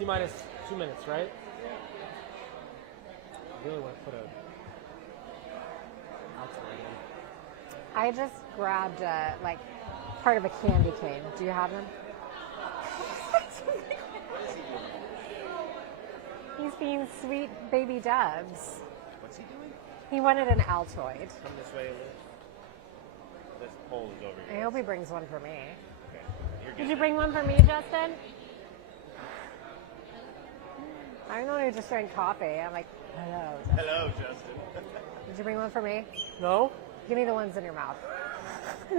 T-minus 2 minutes, right? I really want to put a outside in. I just grabbed part of a candy cane. Do you have them? He's being sweet baby doves. What's he doing? He wanted an Altoid. Come this way a little. This pole is over I here. hope he brings one for me. Okay. You're Did good. you bring one for me, Justin? I know you just drank coffee. I'm like, hello. Justin. Hello, Justin. Did you bring one for me? No? Give me the ones in your mouth. We're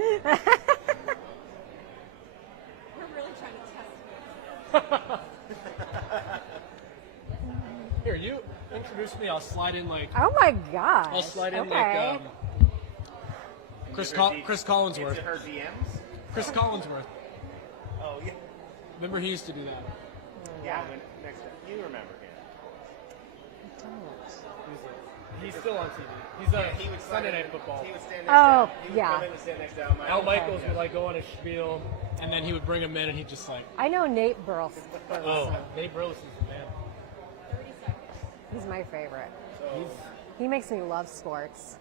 really trying to test it. Here, you introduce me. I'll slide in like. Oh my gosh. I'll slide in okay. like Chris Into Collinsworth. her DMs? Chris Collinsworth. Oh, yeah. Remember he used to do that. Yeah, when, next time. You remember him. He's still on TV. He's a He would Sunday Night Football. He would stand next Oh, to, he would yeah. come in and stand next to Al Michaels. Al Michaels would like go on a spiel, and then he would bring him in, and he'd just like, I know Nate Burleson. oh, Nate Burleson is the man. 30 seconds. He's my favorite. He's He makes me love sports.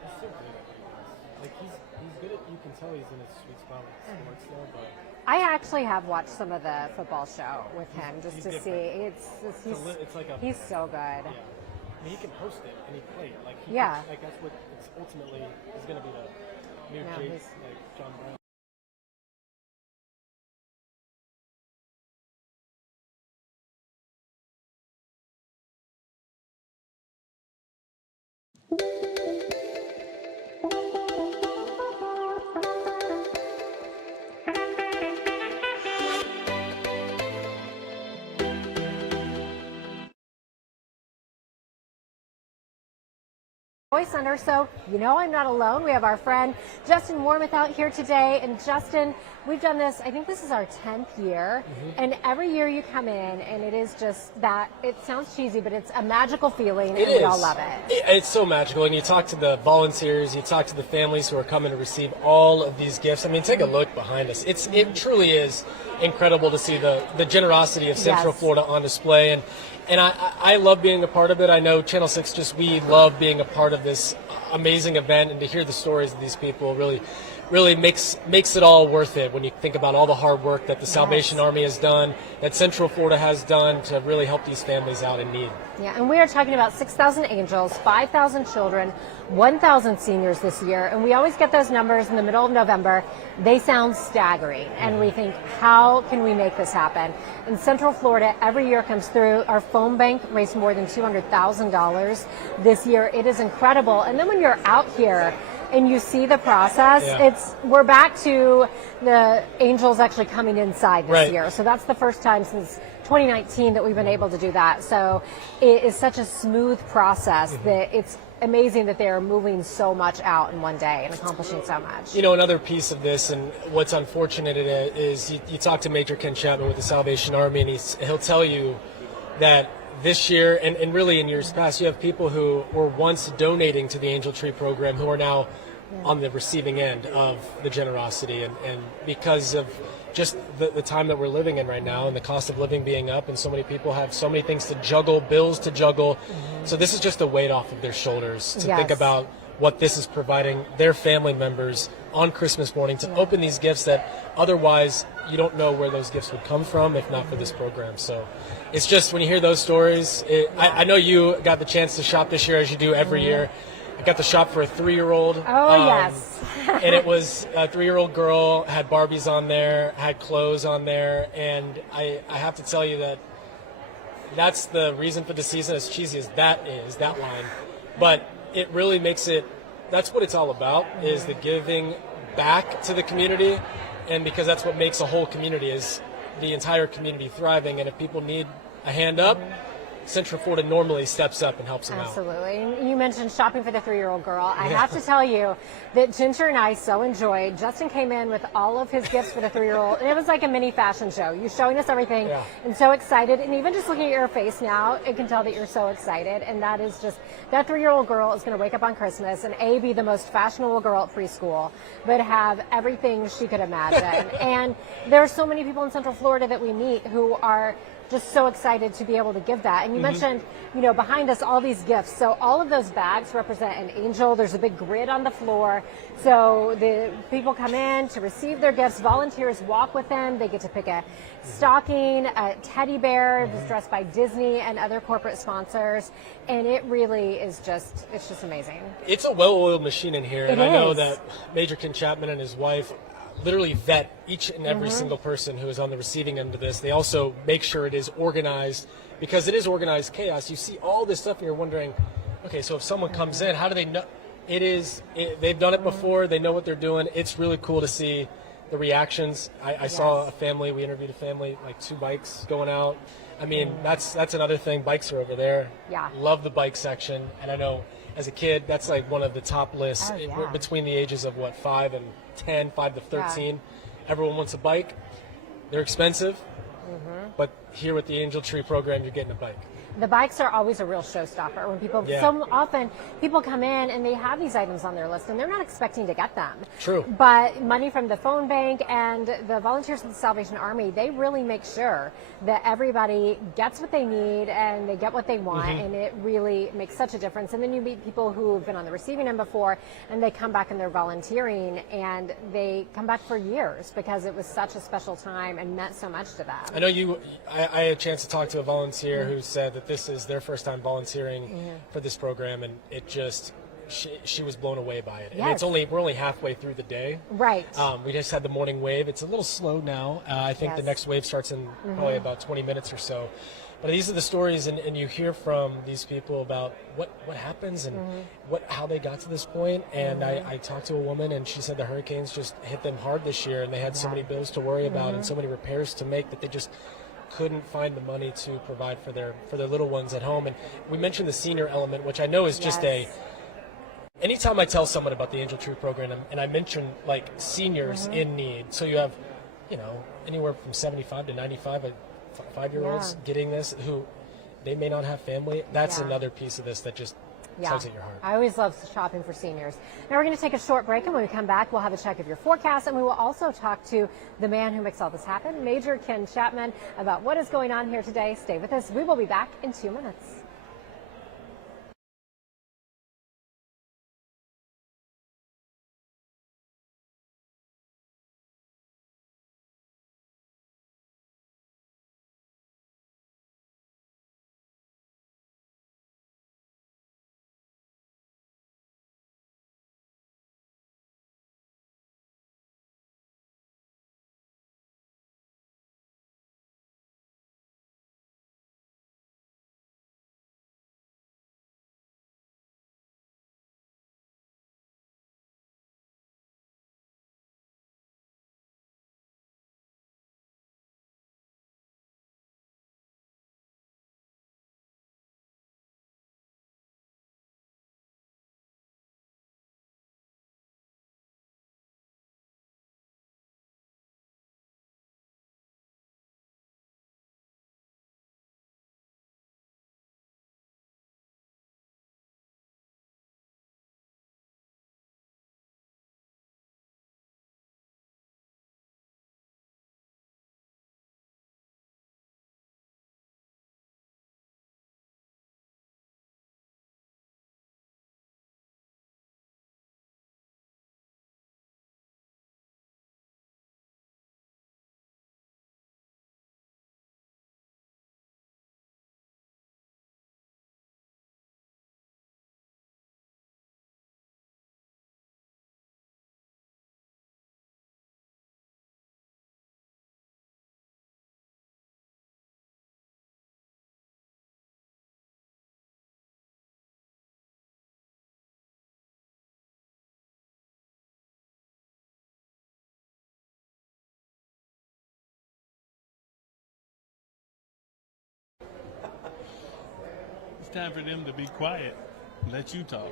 so good at what he does. Like he's good at. You can tell he's in his sweet spot with sports though, but I actually have watched some of the football show with him just he's to different. see. it's like a He's so good. yeah. I mean, he can host it and he play it like he Yeah. can, like that's what it's ultimately is going to be the new No, Jake, he's- like John Brown. Voice Center, so you know I'm not alone. We have our friend Justin Warmoth out here today, and Justin, we've done this, I think this is our 10th year, and every year you come in and it is just that, it sounds cheesy, but it's a magical feeling and we all love it. It's so magical, and you talk to the volunteers, you talk to the families who are coming to receive all of these gifts. I mean, take a look behind us. It truly is incredible to see the generosity of Central Yes. Florida on display, and I love being a part of it. I know Channel 6 we love being a part of this amazing event, and to hear the stories of these people really makes it all worth it when you think about all the hard work that the Salvation Army has done, that Central Florida has done to really help these families out in need. Yeah, and we are talking about 6,000 angels, 5,000 children, 1,000 seniors this year, and we always get those numbers in the middle of November. They sound staggering, and we think, how can we make this happen? And Central Florida every year comes through. Our phone bank raised more than $200,000 this year. It is incredible. And then when you're out here and you see the process, Yeah. we're back to the angels actually coming inside this Right. year. So that's the first time since 2019 that we've been able to do that. So it is such a smooth process that it's amazing that they're moving so much out in one day and accomplishing so much. You know, another piece of this, and what's unfortunate in it is you talk to Major Ken Chapman with the Salvation Army, and he'll tell you that this year, and really in years past, you have people who were once donating to the Angel Tree program who are now on the receiving end of the generosity. And because of just the time that we're living in right now and the cost of living being up, and so many people have so many things to juggle, bills to juggle. So this is just a weight off of their shoulders to think Yes. about what this is providing their family members on Christmas morning to open these gifts that otherwise you don't know where those gifts would come from if not for this program. So it's just, when you hear those stories, I know you got the chance to shop this year as you do every year. I got to shop for a 3-year-old. Oh, yes. And it was a 3-year-old girl, had Barbies on there, had clothes on there, and I have to tell you that that's the reason for the season, as cheesy as that is, that line. But it really makes it, that's what it's all about, is the giving back to the community, and because that's what makes a whole community, is the entire community thriving. And if people need a hand up, Central Florida normally steps up and helps them out. Absolutely. And you mentioned shopping for the 3-year-old girl. I have to tell you that Ginger and I so enjoyed. Justin came in with all of his gifts for the 3-year-old, and it was like a mini fashion show. You showing us everything and so excited. And even just looking at your face now, it can tell that you're so excited. And that is just, that 3-year-old girl is going to wake up on Christmas and be the most fashionable girl at preschool, but have everything she could imagine. And there are so many people in Central Florida that we meet who are just so excited to be able to give that. And you mentioned, behind us, all these gifts. So all of those bags represent an angel. There's a big grid on the floor. So the people come in to receive their gifts. Volunteers walk with them. They get to pick a stocking, a teddy bear that's dressed by Disney and other corporate sponsors. And it really is it's just amazing. It's a well-oiled machine in here. And I know is. that Major Ken Chapman and his wife literally vet each and every single person who is on the receiving end of this. They also make sure it is organized, because it is organized chaos. You see all this stuff and you're wondering, okay, so if someone comes in, how do they know? They've done it before. They know what they're doing. It's really cool to see the reactions. I saw a family, we interviewed a family, like 2 bikes going out. I mean, that's another thing. Bikes are over there. Yeah. Love the bike section. And I know as a kid, that's like one of the top lists between the ages of 5 and 10, 5 to 13. Everyone wants a bike. They're expensive, but here with the Angel Tree program, you're getting a bike. The bikes are always a real showstopper. When people, so often people come in and they have these items on their list and they're not expecting to get them. True. But money from the phone bank and the volunteers of the Salvation Army, they really make sure that everybody gets what they need and they get what they want, and it really makes such a difference. And then you meet people who have been on the receiving end before and they come back and they're volunteering, and they come back for years because it was such a special time and meant so much to them. I know I had a chance to talk to a volunteer who said that this is their first time volunteering for this program, and it just, she was blown away by it. And we're only halfway through the day. Right. We just had the morning wave. It's a little slow now. I think the next wave starts in probably about 20 minutes or so. But these are the stories, and you hear from these people about what happens and how they got to this point. And I talked to a woman, and she said the hurricanes just hit them hard this year, and they had so many bills to worry about and so many repairs to make that they just couldn't find the money to provide for their little ones at home. And we mentioned the senior element, which I know is just anytime I tell someone about the Angel Tree program and I mention like seniors in need, so you have, anywhere from 75 to 95 5-year-olds getting this, who they may not have family. That's another piece of this that just tugs at your heart. I always love shopping for seniors. Now we're going to take a short break, and when we come back, we'll have a check of your forecast, and we will also talk to the man who makes all this happen, Major Ken Chapman, about what is going on here today. Stay with us. We will be back in 2 minutes. time for them to be quiet and let you talk.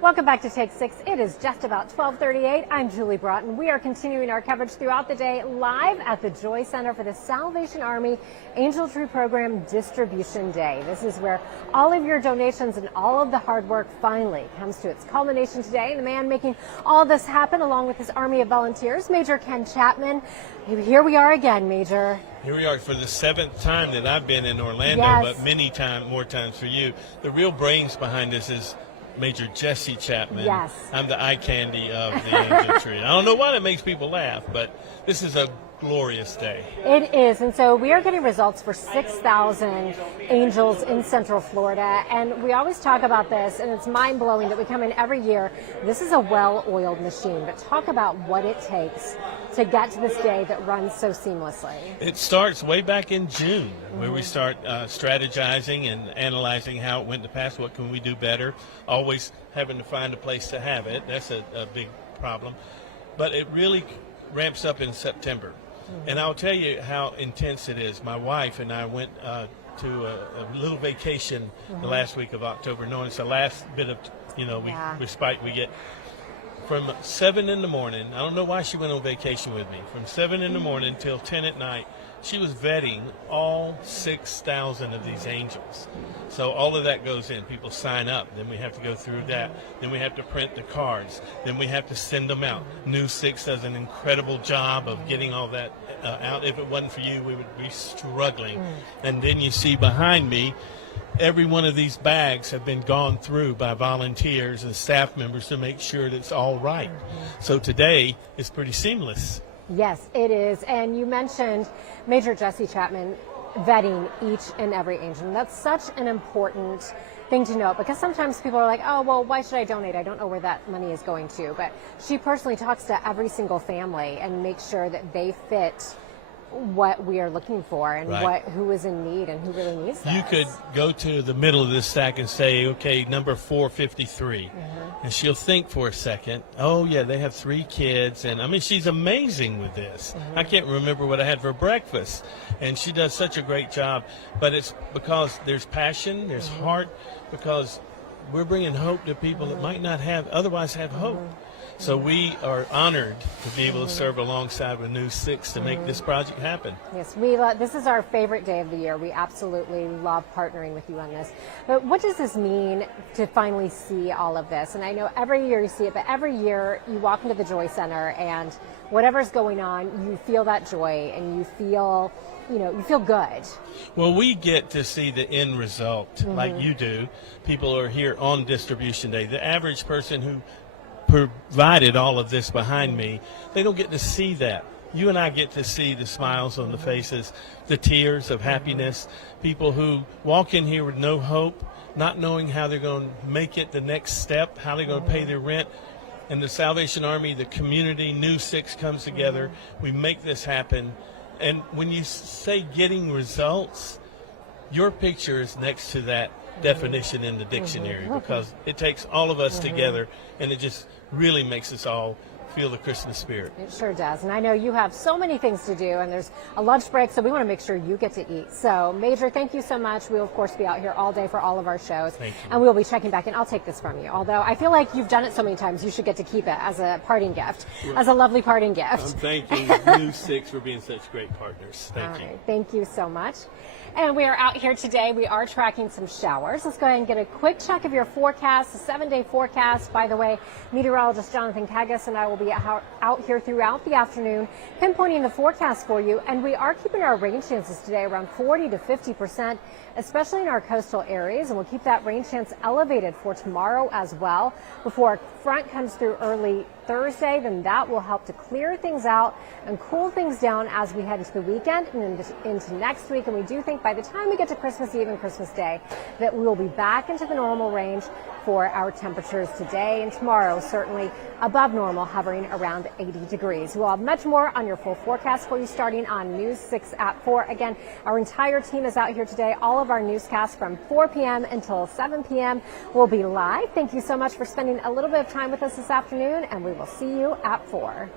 Welcome back to Take 6. It is just about 12:38. I'm Julie Broughton. We are continuing our coverage throughout the day live at the Joy Center for the Salvation Army Angel Tree Program Distribution Day. This is where all of your donations and all of the hard work finally comes to its culmination today. And the man making all this happen, along with his army of volunteers, Major Ken Chapman. Here we are again, Major. Here we are for the 7th time that I've been in Orlando, Yes. but more times for you. The real brains behind this is Major Jesse Chapman. Yes. I'm the eye candy of the Angel Tree. I don't know why that makes people laugh, but this is a glorious day. It is, and so we are getting results for 6,000 angels in Central Florida, and we always talk about this, and it's mind-blowing that we come in every year. This is a well-oiled machine, but talk about what it takes to get to this day that runs so seamlessly. It starts way back in June, where we start strategizing and analyzing how it went in the past, what can we do better, always having to find a place to have it. That's a big problem. But it really ramps up in September. And I'll tell you how intense it is. My wife and I went to a little vacation the last week of October, knowing it's the last bit of respite we get. From 7 in the morning, I don't know why she went on vacation with me, from 7 in the morning till 10 at night, she was vetting all 6,000 of these angels. So all of that goes in. People sign up. Then we have to go through that. Then we have to print the cards. Then we have to send them out. New 6 does an incredible job of getting all that out. If it wasn't for you, we would be struggling. And then you see behind me, every one of these bags have been gone through by volunteers and staff members to make sure that it's all right. So today is pretty seamless. Yes, it is. And you mentioned Major Jesse Chapman vetting each and every angel. And that's such an important thing to note, because sometimes people are like, oh, well, why should I donate? I don't know where that money is going to. But she personally talks to every single family and makes sure that they fit what we are looking for and who is in need and who really needs this. You could go to the middle of this stack and say, okay, number 453. And she'll think for a second, oh, yeah, they have 3 kids. And, I mean, she's amazing with this. I can't remember what I had for breakfast. And she does such a great job. But it's because there's passion, there's heart, because we're bringing hope to people that might not otherwise have hope. So we are honored to be able to serve alongside with New 6 to make this project happen. Yes, this is our favorite day of the year. We absolutely love partnering with you on this. But what does this mean to finally see all of this? And I know every year you see it, but every year you walk into the Joy Center and whatever's going on, you feel that joy and you feel good. Well, we get to see the end result like you do. People are here on distribution day. The average person who provided all of this behind me, they don't get to see that. You and I get to see the smiles on the faces, the tears of happiness, people who walk in here with no hope, not knowing how they're going to make it the next step, how they're going to pay their rent. And the Salvation Army, the community, New 6 comes together. We make this happen. And when you say getting results, your picture is next to that definition in the dictionary, because it takes all of us together, and it just really makes us all feel the Christmas spirit. It sure does. And I know you have so many things to do, and there's a lunch break, so we want to make sure you get to eat. So, Major, thank you so much. We'll, of course, be out here all day for all of our shows. Thank you. And we'll be checking back in. I'll take this from you. Although I feel like you've done it so many times, you should get to keep it as a parting gift, as a lovely parting gift. I'm thanking New 6 for being such great partners. Thank you. All right. Thank you so much. And we are out here today. We are tracking some showers. Let's go ahead and get a quick check of your forecast, the 7-day forecast. By the way, meteorologist Jonathan Kagas and I will be out here throughout the afternoon pinpointing the forecast for you. And we are keeping our rain chances today around 40 to 50%, especially in our coastal areas. And we'll keep that rain chance elevated for tomorrow as well. Before a front comes through early Thursday, then that will help to clear things out and cool things down as we head into the weekend and into next week. And we do think by the time we get to Christmas Eve and Christmas Day that we will be back into the normal range for our temperatures today and tomorrow, certainly above normal, hovering around 80 degrees. We'll have much more on your full forecast for you starting on News 6 at 4. Again, our entire team is out here today. All of our newscasts from 4 p.m. until 7 p.m. will be live. Thank you so much for spending a little bit of time with us this afternoon, and we will see you at 4.